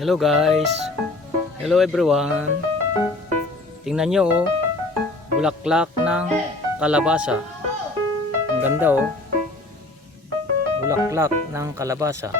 Hello guys. Hello everyone. Tingnan nyo oh. Bulaklak ng kalabasa. Ang ganda oh. Bulaklak ng kalabasa.